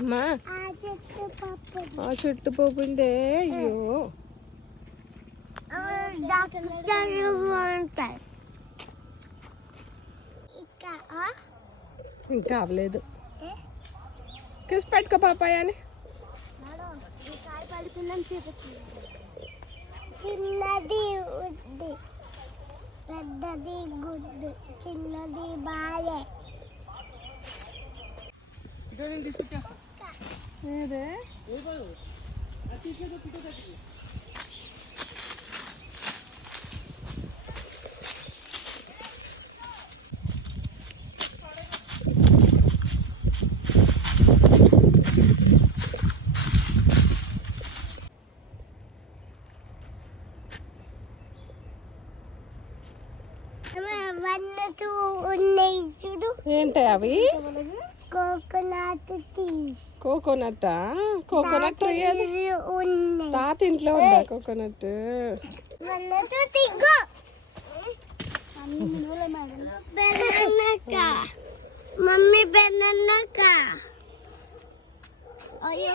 అమ్మా ఆ చెట్టు పోపుండే అయ్యో ఇంకా అవ్వలేదు కిస్ పెట్టుకో పాపాయ అని చిన్నది ఉద్ది పెద్దది గుడ్డి చిన్నది బాలే ఉన్నాయి చూడు ఏంటి అవి coconut trees coconut coconut tree అది ఉన్నాయి తాత ఇంట్లో ఉందా కోకోనట్ వన్నతో తిగ్గో మమ్మీ బెన్నక అయ్యో